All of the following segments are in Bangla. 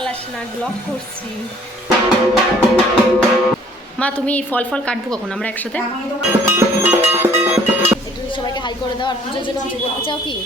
চালাস না, ব্লগ করছি। মা তুমি ফল ফল কাটবো কখন আমরা একসাথে? একটু সবাইকে হাই করে দাও আর পুজোর জন্য কিছু বলতে চাও কি?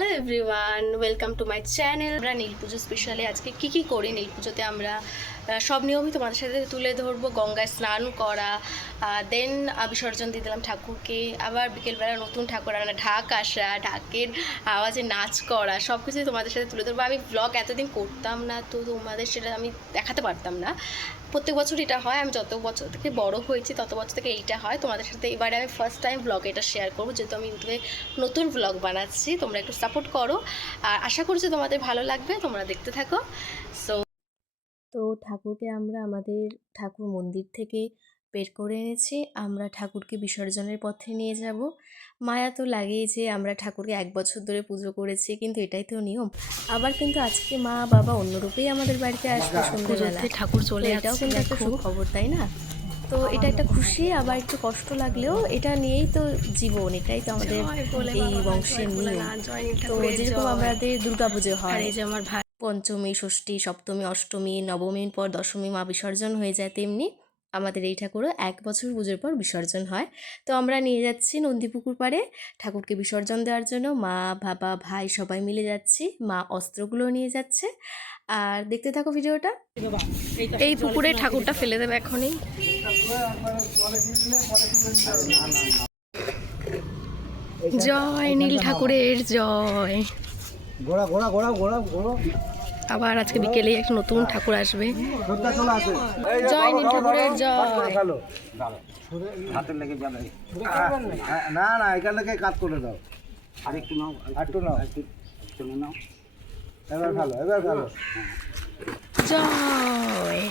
Hello everyone, welcome to my channel. আমরা নীল পুজো স্পেশালি আজকে কি করি নীল পুজোতে আমরা সব নিয়মই তোমাদের সাথে তুলে ধরবো। গঙ্গায় স্নান করা, দেন বিসর্জন দিয়ে দিলাম ঠাকুরকে, আবার বিকেলবেলা নতুন ঠাকুর আনা, ঢাক আসা, ঢাকের আওয়াজে নাচ করা, সব কিছুই তোমাদের সাথে তুলে ধরবো। আমি ব্লগ এতদিন করতাম না, তো তোমাদের সেটা আমি দেখাতে পারতাম না। প্রত্যেক বছর এটা হয়, আমি যত বছর থেকে বড় হয়েছি তত বছর থেকে এইটা হয় তোমাদের সাথে। এবারে আমি ফার্স্ট টাইম ব্লগ এটা শেয়ার করবো, যেহেতু আমি ইউটিউবে নতুন ব্লগ বানাচ্ছি। তোমরা একটু সাপোর্ট করো আর আশা করছি তোমাদের ভালো লাগবে, তোমরা দেখতে থাকো। তো ঠাকুরকে আমরা আমাদের ঠাকুর মন্দির থেকে বের করে এনেছি, আমরা ঠাকুরকে বিসর্জনের পথে নিয়ে যাব। মায়া তো লাগেই যে আমরা ঠাকুরকে 1 বছর ধরে পুজো করেছি, কিন্তু এটাই তো নিয়ম। আবার কিন্তু আজকে মা বাবা অন্য রূপেই আমাদের বাড়িতে আসবে সন্ধ্যেবেলা, ঠাকুর চলে এটাও কিন্তু একটা সুখবর, তাই না? তো এটা একটা খুশি, আবার একটু কষ্ট লাগলেও এটা নিয়েই তো জীবন, এটাই তো আমাদের এই বংশের নিয়ম। তো যেরকম আমাদের দুর্গাপুজো হয়, যে আমার ভাই পঞ্চমী, ষষ্ঠী, সপ্তমী, অষ্টমী, নবমীর পর দশমী মা বিসর্জন হয়ে যায়, তেমনি আমাদের এই ঠাকুরও 1 বছর পুজোর পর বিসর্জন হয়। তো আমরা নিয়ে যাচ্ছি নন্দীপুকুর পাড়ে ঠাকুরকে বিসর্জন দেওয়ার জন্য। মা, বাবা, ভাই সবাই মিলে যাচ্ছি, মা অস্ত্রগুলো নিয়ে যাচ্ছে। আর দেখতে থাকো ভিডিওটা। এই পুকুরে ঠাকুরটা ফেলে দেবে এখনই। জয় নীল ঠাকুরের জয়। আবার আজকে বিকেলে একটা নতুন ঠাকুর আসবে। জয় নীল ঠাকুরের জয়। না না এখানে কাজ করে দাও, আর একটু নাও, একটু নাও, একটু নাও। এবার ভালো, এবার ভালো। জয়।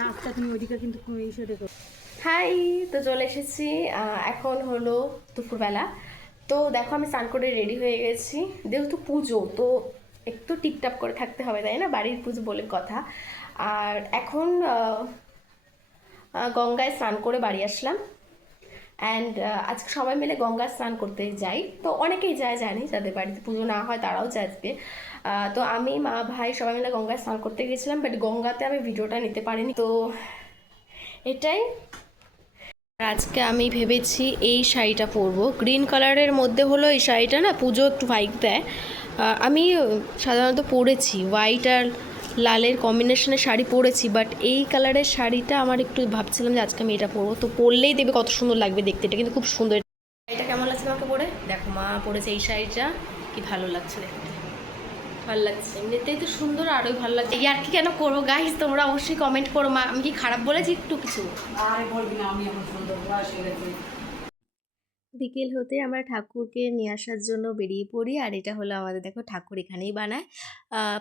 রাস্তা তুমি ওইদিকে কিন্তু হাই, তো চলে এসেছি। এখন হলো দুপুরবেলা। তো দেখো আমি স্নান করে রেডি হয়ে গেছি, যেহেতু পুজো তো একটু টিপটাপ করে থাকতে হবে, তাই না? বাড়ির পুজো বলে কথা। আর এখন গঙ্গায় স্নান করে বাড়ি আসলাম। অ্যান্ড আজকে সবাই মিলে গঙ্গায় স্নান করতে যাই, তো অনেকেই যায়, জানি যাদের বাড়িতে পুজো না হয় তারাও যাবে। তো আমি, মা, ভাই সবাই মিলে গঙ্গায় স্নান করতে গিয়েছিলাম, বাট গঙ্গাতে আমি ভিডিওটা নিতে পারিনি। তো এটাই। আজকে আমি ভেবেছি এই শাড়িটা পরবো, গ্রিন কালারের মধ্যে হলো এই শাড়িটা, না পুজো একটু ভাইব দেয়। আমি সাধারণত পরেছি হোয়াইট আর লালের কম্বিনেশনের শাড়ি পরেছি, বাট এই কালারের শাড়িটা আমার একটু ভাবছিলাম যে আজকে আমি এটা পরবো, তো পরলেই দেবে কত সুন্দর লাগবে দেখতে। এটা কিন্তু খুব সুন্দর। শাড়িটা কেমন লাগছে আমাকে পরে? দেখো মা পরেছে এই শাড়িটা, কি ভালো লাগছে দেখতে, ভালো লাগছে, এমনিতেই তো সুন্দর, আরোই ভালো লাগছে। আর কি কেন করবো গাইস, তোমরা অবশ্যই কমেন্ট করো। মা আমি কি খারাপ বলেছি একটু কিছু? আর বলবি না, আমি এখন সুন্দর বয়স হয়ে গেছে। বিকেল হতে আমরা ঠাকুরকে নিয়ে আসার জন্য বেরিয়ে পড়ি। আর এটা হলো আমাদের, দেখো ঠাকুর এখানেই বানায়।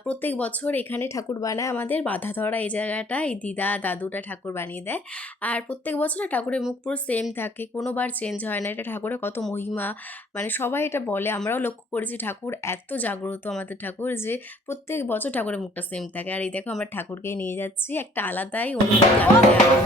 প্রত্যেক বছর এখানে ঠাকুর বানায় আমাদের বাঁধাধরা এই জায়গাটা, এই দিদা দাদুটা ঠাকুর বানিয়ে দেয়। আর প্রত্যেক বছর ঠাকুরের মুখ পুরো সেম থাকে, কোনোবার চেঞ্জ হয় না। এটা ঠাকুরের কত মহিমা, মানে সবাই এটা বলে, আমরাও লক্ষ্য করেছি ঠাকুর এত জাগ্রত আমাদের ঠাকুর, যে প্রত্যেক বছর ঠাকুরের মুখটা সেম থাকে। আর এই দেখো আমরা ঠাকুরকে নিয়ে যাচ্ছি, একটা আলাদাই অনুভূতি,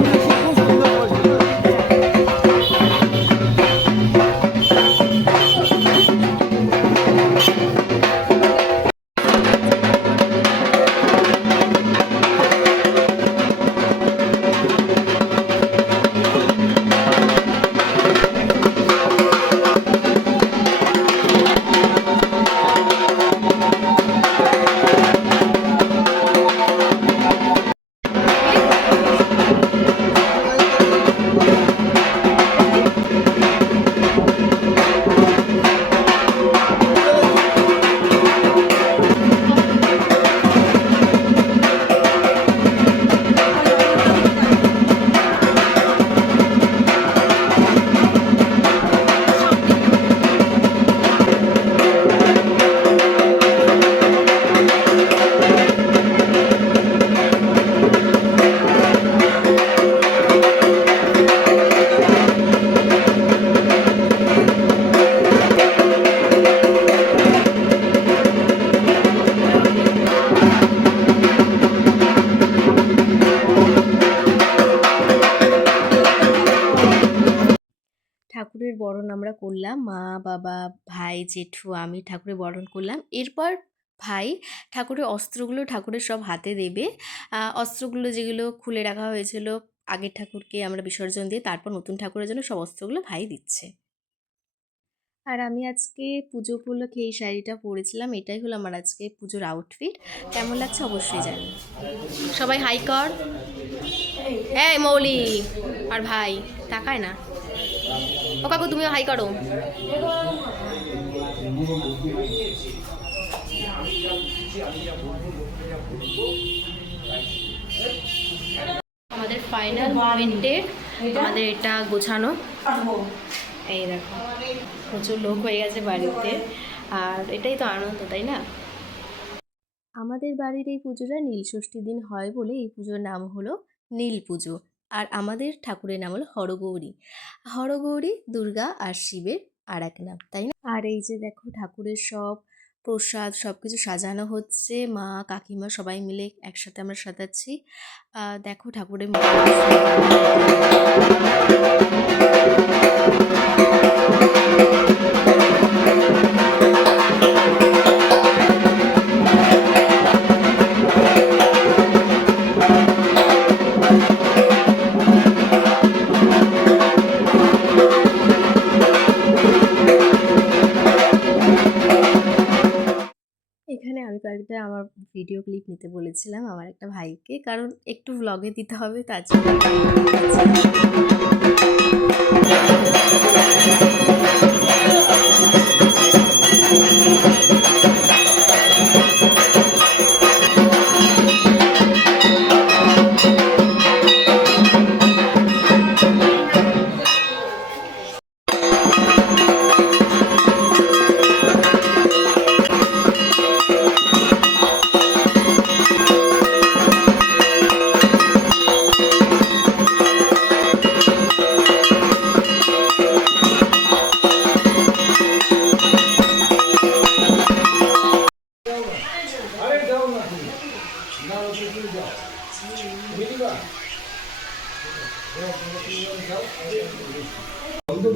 আমরা করলাম, মা বাবা ভাই জেঠু আমি ঠাকুরের বরণ করলাম। এরপর ভাই ঠাকুরের অস্ত্রগুলো ঠাকুরের সব হাতে দেবে। অস্ত্রগুলো যেগুলো খুলে রাখা হয়েছিল আগের ঠাকুরকে আমরা বিসর্জন দিয়ে তারপর নতুন ঠাকুরের জন্য সব অস্ত্রগুলো ভাই দিচ্ছে। আর আমি আজকে পুজো উপলক্ষে এই শাড়িটা পরেছিলাম, এটাই হলো আমার আজকে পুজোর আউটফিট। কেমন লাগছে অবশ্যই জানি। সবাই হাই কর। এই মৌলি আর ভাই তাকায় না। ও কাকু তুমিও হাই করো। আমাদের ফাইনাল মোমেন্টে আমাদের এটা গোছানো। এই দেখো প্রচুর লোক হয়ে গেছে বাড়িতে, আর এটাই তো আনন্দ, তাই না? আমাদের বাড়ির এই পুজোটা নীলষষ্ঠীর দিন হয় বলে এই পুজোর নাম হলো নীল পুজো। আর আমাদের ঠাকুরের নাম হলো হরগৌরী। হরগৌরী দুর্গা আর শিবের আর এক নাম, তাই না? আর এই যে দেখো ঠাকুরের সব প্রসাদ সব কিছু সাজানো হচ্ছে, মা কাকিমা সবাই মিলে একসাথে আমরা সাজাচ্ছি। দেখো ঠাকুরের এখানে আমি কয়েকটা আমার ভিডিও ক্লিপ নিতে বলেছিলাম আমার একটা ভাইকে, কারণ একটু ব্লগে দিতে হবে তার জন্য।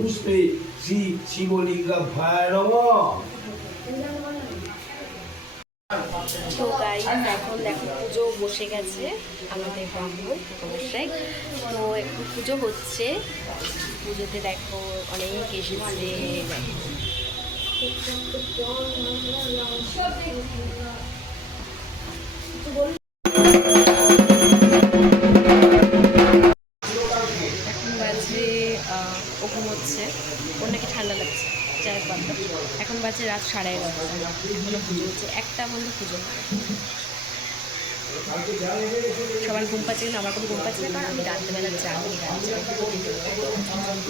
পুষ্পে শ্রী শিবলিঙ্গা ভৈরব। তো গাইস এখন দেখো পুজো বসে গেছে আমাদের ব্রাহ্মণ ঠাকুরমশাই, তো এখন পুজো হচ্ছে। পুজোতে দেখো অনেক এসেছে। এখন বাজে ও ঘুমোচ্ছে, ওর নাকি ঠান্ডা লাগছে, যাই হোক বাদ দাও। এখন বাজে রাত 11:30, এখনো পুজো হচ্ছে, একটা বন্ধু পুজো হয়। সবার ঘুম পাচ্ছে কিন্তু আমার কোনো ঘুম পাচ্ছে না, কারণ আমি রাত্রেবেলা জানি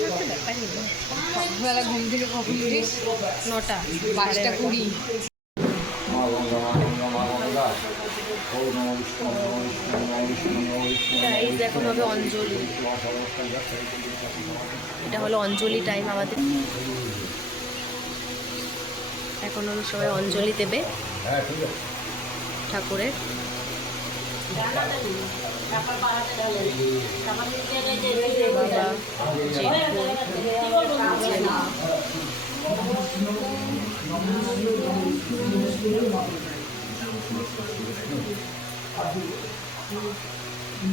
একটা ব্যাপার নেই। সকালবেলা ঘুম থেকে কখন উঠিস? 9টা 5:20। গাইস এখন হবে অঞ্জলি, এটা হলো অঞ্জলি টাইম আমাদের। এখন হলো সবাই অঞ্জলি দেবে ঠাকুরের। বাবা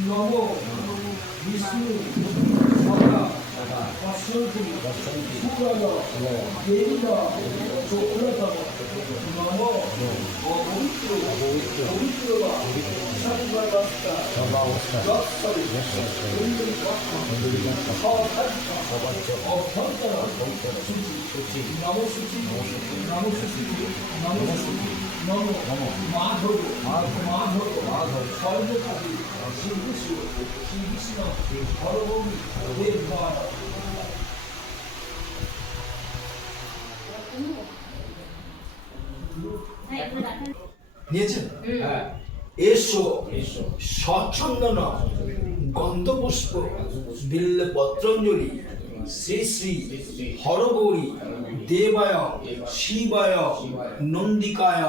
নম বিষ্ণু নিয়েছেন? হ্যাঁ। এসো স্বচ্ছন্দন গন্ধপুষ্প বিল্ল পত্রাঞ্জলি শ্রী শ্রী হরগৌরী দেবায় শিবায় নন্দিকায়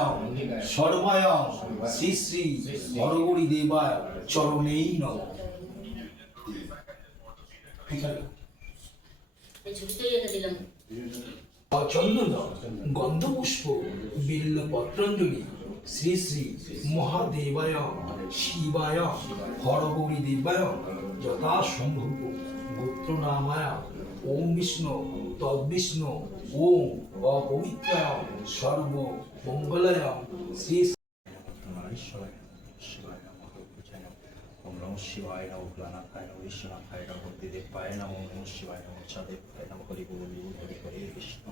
সর্বায় শ্রী শ্রী হরগৌরী দেবায় চরণেই নমঃ। ঠিক আছে, চন্দন গন্ধপুষ্প বিল্ল পত্রাঞ্জলি শ্রী শ্রী মহাদেবায় শিবায় হরগৌরী দেবায় যথাসম্ভব গোত্রনামায় ওম বিষ্ণু তদ্বিষ্ণু ওম অপবিত্রায় সর্ব মঙ্গলায় শ্রী ओम नमः शिवाय नमः प्लानाकाय नमः विश्वनाथाय नमः देवाय नमः ओम नमः शिवाय नमः चादेवाय नमः हरि बोल हरि हरे कृष्ण।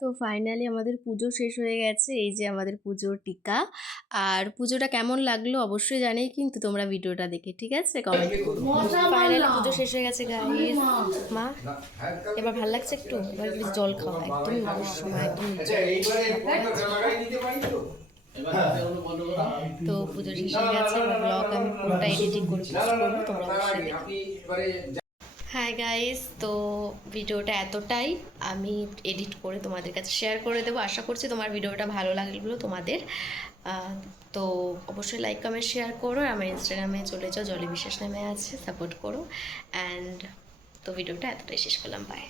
তো ফাইনালি আমাদের পুজো শেষ হয়ে গেছে। এই যে আমাদের পুজোর টিকা। আর পুজোটা কেমন লাগলো অবশ্যই জানিয়ে কিন্তু তোমরা ভিডিওটা দেখে, ঠিক আছে, কমেন্ট করো। ফাইনালি পুজো শেষ হয়ে গেছে গাইস। মা এবার ভালো লাগছে একটু? এবার প্লিজ জল খাও, একদম মানুষ সময় একদম তো পুজো শেষ হয়ে গেছে। ব্লগ আমি পুরোটা এডিটিং করে পোস্ট করবো, তোমরা অবশ্যই দেখো। হাই গাইস, তো ভিডিওটা এতটাই, আমি এডিট করে তোমাদের কাছে শেয়ার করে দেবো। আশা করছি তোমার ভিডিওটা ভালো লাগলো তোমাদের। তো অবশ্যই লাইক কমেন্ট শেয়ার করো। আর আমার ইনস্টাগ্রামে চলে যাও, জলি বিশ্বাস নামে আছে, সাপোর্ট করো। অ্যান্ড তো ভিডিওটা এতটাই শেষ করলাম, বাই।